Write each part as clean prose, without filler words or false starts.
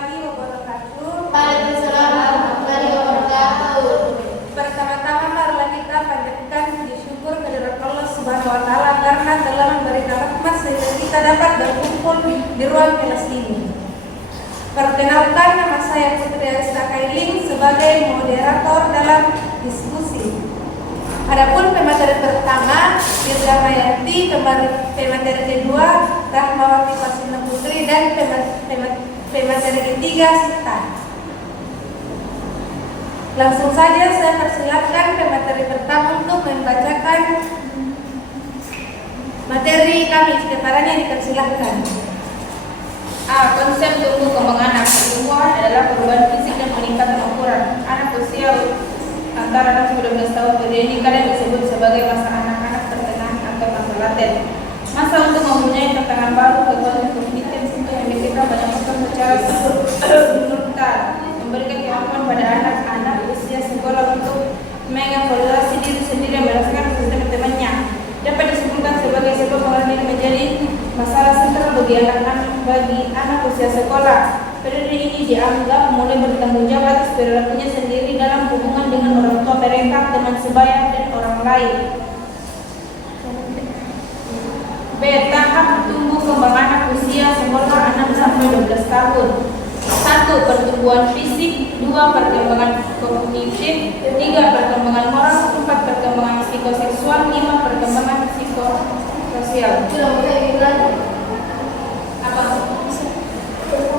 warahmatullahi wabarakatuh. Waalaikumsalam warahmatullahi wabarakatuh. Pertama-tama marilah kita panjatkan puji syukur kehadirat Allah Subhanahu wa taala karena telah memberikan rahmat sehingga kita dapat berkumpul di ruang kelas ini. Perkenalkan, nama saya Putri Arista Kailing sebagai moderator dalam diskusi. Adapun pemateri pertama Firda Mayati, pemateri kedua Rahmawati Fasina Putri, dan pemateri ketiga Sita. Langsung saja saya persilakan pemateri pertama untuk membacakan materi kami. Seketaranya dipersilakan. Konsep tumbuh kembang anak. Pertumbuhan adalah perubahan fisik dan peningkatan ukuran. Anak usia antara 6-12 tahun pendidikan yang disebut sebagai masa anak-anak pertengahan atau masa laten. Masa untuk mempunyai tantangan baru, kekuatan kognitif yang kita menemukan secara simultan, memberikan kemampuan pada anak-anak usia sekolah untuk mengevaluasi diri sendiri dan merasakan sistem temannya. Dapat disebutkan sebagai sebuah pengalaman yang menjadi masalah sentral bagi anak usia sekolah. Periode ini dianggap mulai bertanggung jawab atas perilakunya sendiri dalam hubungan dengan orang tua mereka, teman sebaya, dan orang lain. B. Tahap tumbuh kembang anak usia sekolah 6-12 tahun. 1. Pertumbuhan fisik. 2. Perkembangan kognitif. 3. Perkembangan moral. 4. Perkembangan psikoseksual. 5. Perkembangan psikososial. Apa?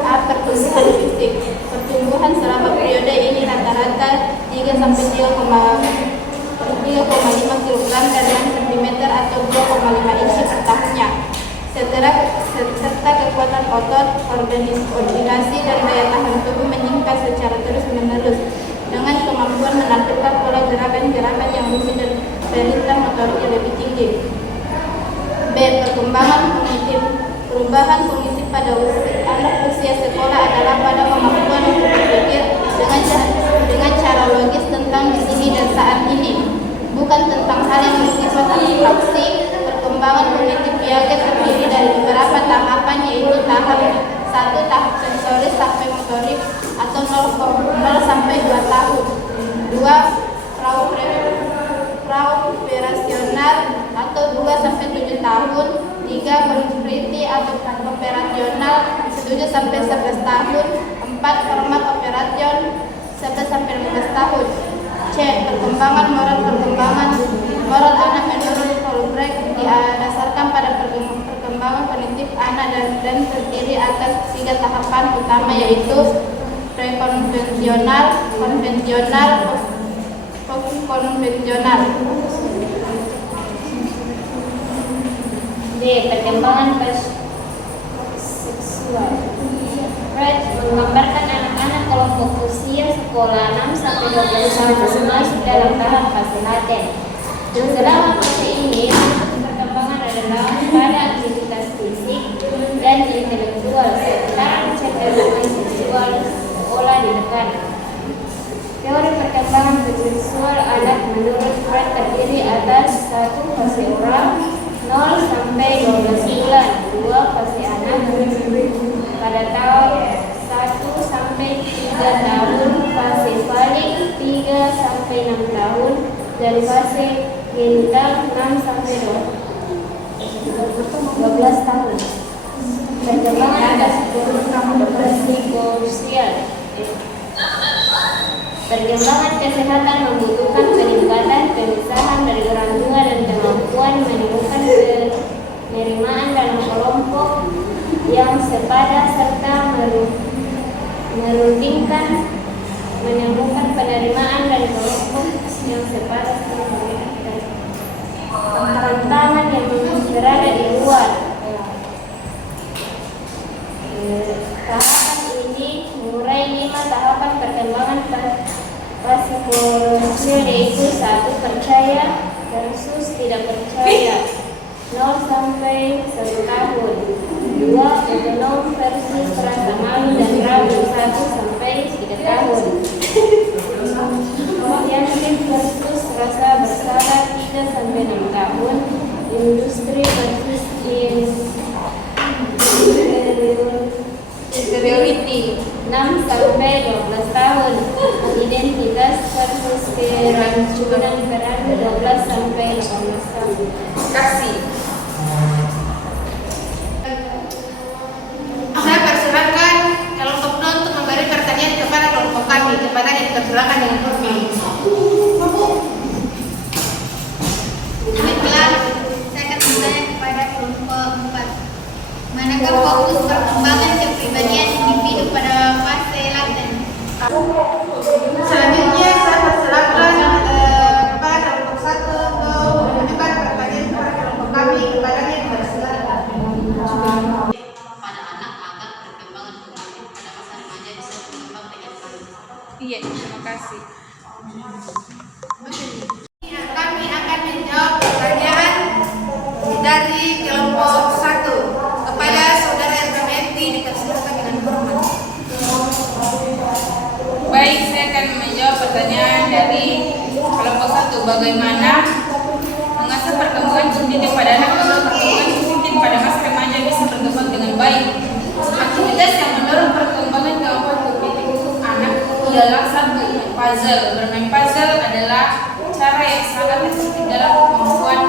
A. Pertumbuhan fisik. Pertumbuhan selama periode ini rata-rata 3-3,5 kg dan 6 cm atau 2,5 inci per tahunnya. Serta kekuatan otot, koordinasi, dan daya tahan tubuh meningkat secara terus-menerus dengan kemampuan menampilkan pola gerakan-gerakan yang rumit dan perintah motoriknya lebih tinggi. B. Perkembangan kognitif. Perubahan kognitif pada anak usia sekolah adalah pada kemampuan untuk berpikir dengan cara logis tentang di sini dan saat ini, bukan tentang hal yang bersifat abstraksi. Perkembangan kognitif Piaget terdiri dari beberapa tahapan, yaitu tahap 1 tahap sensoris sampai motorik atau 0 sampai 2 tahun. 2 praoperasional atau 2 sampai 7 tahun. 3 konfriti atau operasional 7 sampai 11 tahun. 4 format operation 11 sampai 15 tahun. C. Perkembangan moral. Perkembangan moral anak menurut Holbrook didasarkan pada perkembangan kognitif anak dan terdiri atas 3 tahapan utama, yaitu prekonvensional, konvensional, postkonvensional. B. Perkembangan seksual. Fred menggambarkan anak-anak kelompok usia sekolah 6-12 tahun masuk dalam tahap fase laten. Selama fase ini, perkembangan adalah pada aktivitas fisik dan intelektual serta kecenderungan seksual sekolah ditekan. Teori perkembangan seksual anak menurut Fred terdiri atas 1 fase oral 0 sampai 12 bulan, 2 fase anak pada tahun 1 sampai 3 tahun, fase balik 3 sampai 6 tahun, dan fase genital 6 sampai 12 tahun. Perkembangan psikososial. Perkembangan kesehatan membutuhkan peningkatan pemisahan dari orang tua dan kemampuan menemukan penerimaan dalam kelompok yang sepadan serta menemukan penerimaan dari kelompok yang sepadan tantangan yang berada di luar. Tahapan ini mengurai 5 tahapan perkembangan psikososial, yaitu 1. Percaya versus tidak percaya 0 sampai 1 tahun. 2. Otonom versus rasa malu dan ragu 1 sampai 3 tahun. Yakin versus rasa bersalah 3 sampai 6 tahun. Industri versus inferiority 6 sampai 12 tahun. Identitas versus keracunan peran 12 sampai 18 tahun. Kasih. Saya persilakan kelompok non untuk memberi pertanyaan kepada kelompok kami. Kepadanya dipersilakan dengan hormat. Baiklah, saya akan bertanya kepada kelompok 4. Manakah fokus perkembangan kepribadian individu pada fase laten? Selanjutnya saya persilakan kepada kelompok 1 untuk mengajukan pertanyaan kepada kelompok kami. Kepadanya dipersilakan. Iya, terima kasih. Kami akan menjawab pertanyaan dari kelompok 1 kepada saudara Erkamenti, dipersilakan dengan hormat. Baik, saya akan menjawab pertanyaan dari kelompok 1. Bagaimana mengasah perkembangan kognitif pada anak agar perkembangan kognitif pada masa remaja bisa berkembang dengan baik? Aktivitas yang mendorong perkembangan kemampuan kognitif untuk anak ialah 1. Bermain puzzle. Bermain puzzle adalah cara yang sangat efektif dalam kemampuan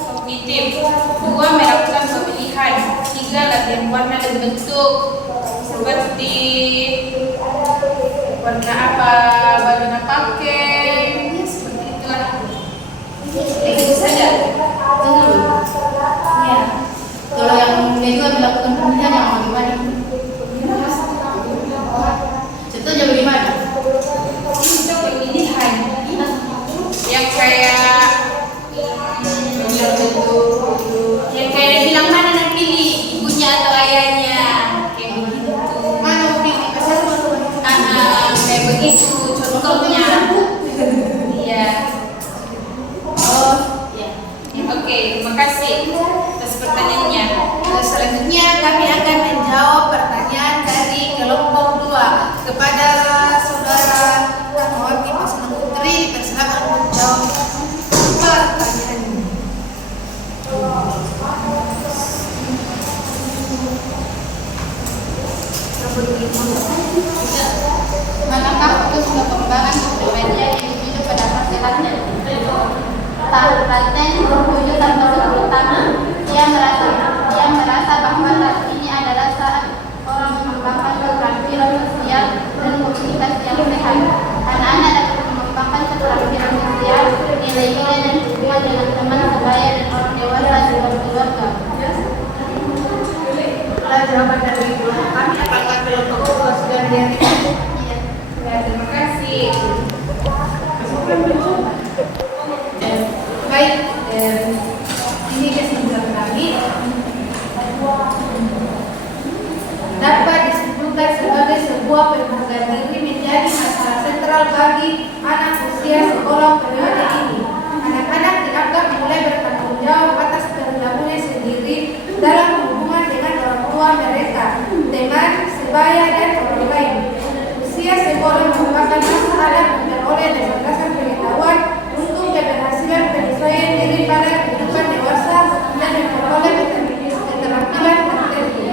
kognitif. 2. Melakukan pemilihan. 3. Latihan warna dan bentuk seperti warna apa baju nak pakai, ya, seperti itulah. Itu saja. Ya. Kalau yang kedua melakukan pemilihan yang bagaimana? Contohnya bagaimana? Itu pemilihan yang kayak Yang kayak dia bilang mana nak pilih, ibunya atau ayahnya? kayak begitu. Mana mau pilih? Kayak begitu contohnya. Iya. Oh, ya. Oke, terima kasih atas pertanyaannya. Selanjutnya kami akan menjawab pertanyaan dari kelompok 2 kepada saudara Rahmawati Pasangan Putri. Dipersilakan menjawab pertanyaannya. Manakah fokus perkembangan kepribadian individu pada fase laten? Tahap laten berwujud tanpa sebab utama. Ia merasa bahwa saat ini adalah saat orang mengembangkan keterampilan sosial dan komunikasi yang sehat. Anak-anak dapat mengembangkan keterampilan sosial, nilai-nilai dan hubungan dengan teman sebaya dan orang dewasa di luar keluarga. Jawaban dari kelompok kami, apakah kelompok 2 sudah dinyatakan? Ya, terima kasih. Baik, ini kesimpulan kami dapat disimpulkan sebagai sebuah pembukaan diri menjadi masalah sentral bagi anak usia sekolah periode ini. Anak-anak dianggap mulai bertanggung jawab atas perilakunya sendiri dalam hubungan dengan orang tua mereka, teman, sebaya, dan orang lain. Usia sekolah merupakan masa anak memperoleh dasar-dasar pengetahuan untuk keberhasilan penyesuaian diri pada kehidupan dewasa dan memperoleh keterampilan tertentu.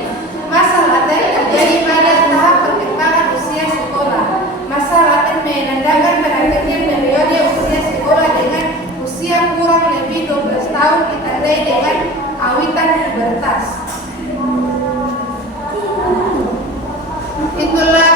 Masa laten terjadi pada tahap perkembangan usia sekolah. Masa laten menandakan berakhirnya periode usia sekolah dengan usia kurang lebih 12 tahun ditandai dengan awitan pubertas. Itulah